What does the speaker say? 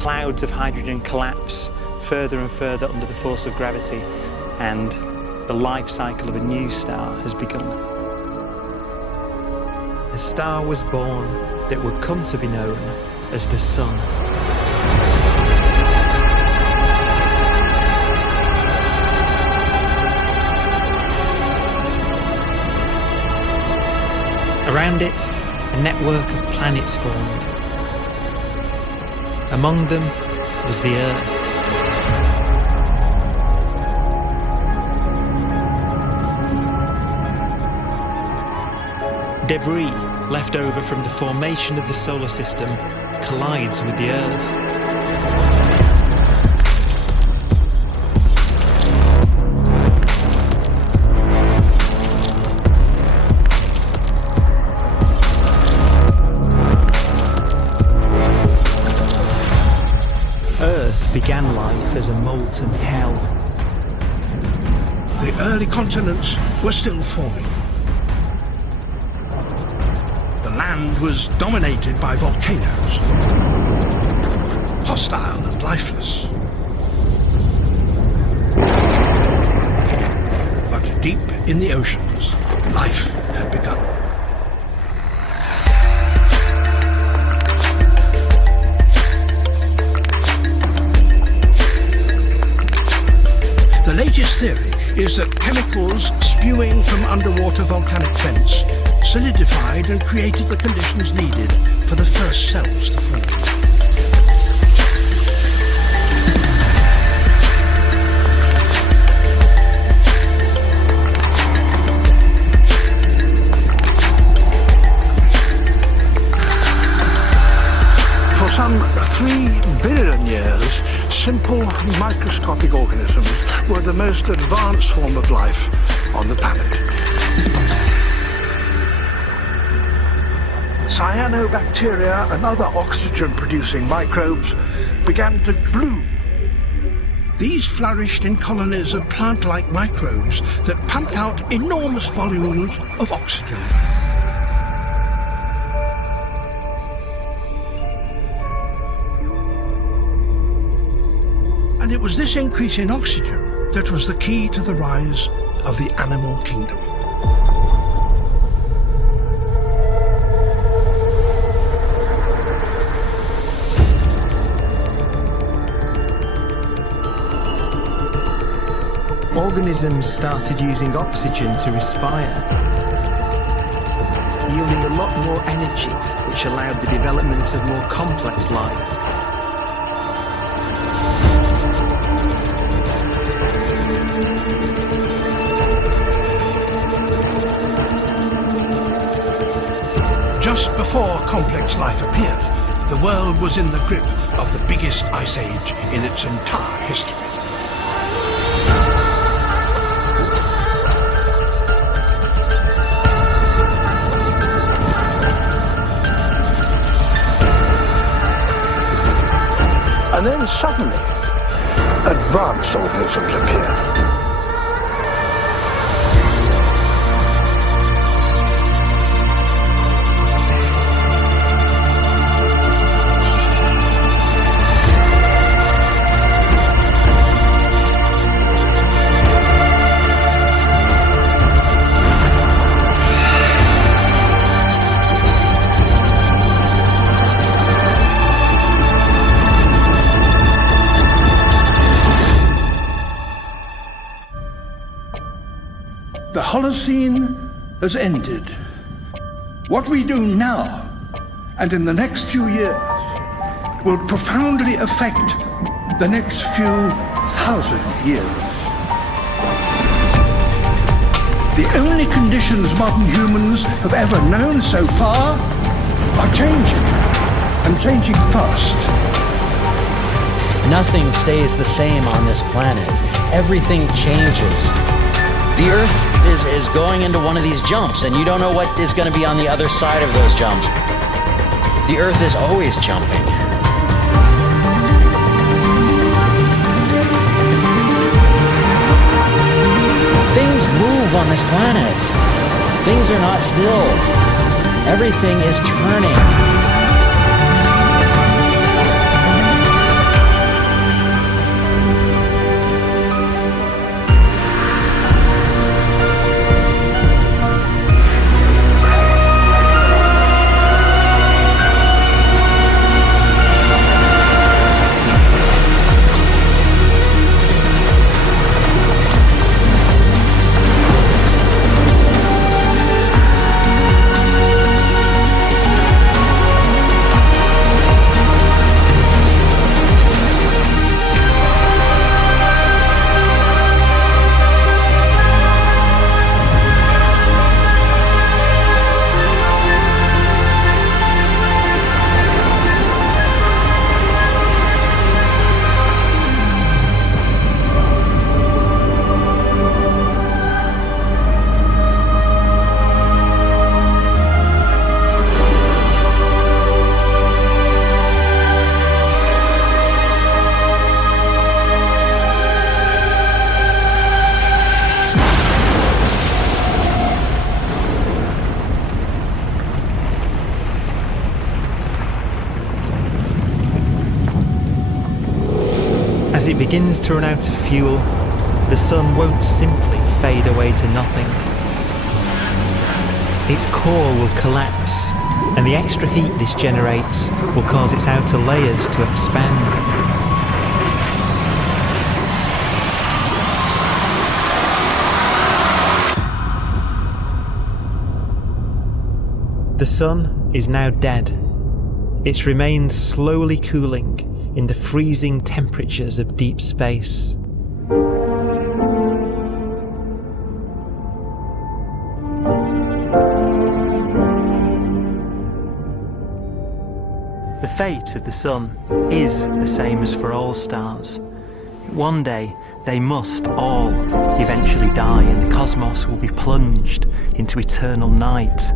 clouds of hydrogen collapse further and further under the force of gravity, and the life cycle of a new star has begun. A star was born that would come to be known as the Sun. Around it, a network of planets formed. Among them was the Earth. Debris left over from the formation of the solar system collides with the Earth. Earth began life as a molten hell. The early continents were still forming. The land was dominated by volcanoes, hostile and lifeless. But deep in the oceans, life had begun. The latest theory is that chemicals spewing from underwater volcanic vents solidified and created the conditions needed for the first cells to form. For some 3 billion years, simple microscopic organisms were the most advanced form of life on the planet. Cyanobacteria and other oxygen-producing microbes began to bloom. These flourished in colonies of plant-like microbes that pumped out enormous volumes of oxygen. And it was this increase in oxygen that was the key to the rise of the animal kingdom. Organisms started using oxygen to respire, yielding a lot more energy, which allowed the development of more complex life. Just before complex life appeared, the world was in the grip of the biggest ice age in its entire history. And then suddenly, advanced organisms appeared. The Holocene has ended. What we do now and in the next few years will profoundly affect the next few thousand years. The only conditions modern humans have ever known so far are changing, and changing fast. Nothing stays the same on this planet. Everything changes. The Earth is going into one of these jumps, and you don't know what is going to be on the other side of those jumps. The Earth is always jumping. Things move on this planet. Things are not still. Everything is turning. As it begins to run out of fuel, the sun won't simply fade away to nothing. Its core will collapse, and the extra heat this generates will cause its outer layers to expand. The sun is now dead. Its remains slowly cooling in the freezing temperatures of deep space. The fate of the sun is the same as for all stars. One day, they must all eventually die, and the cosmos will be plunged into eternal night,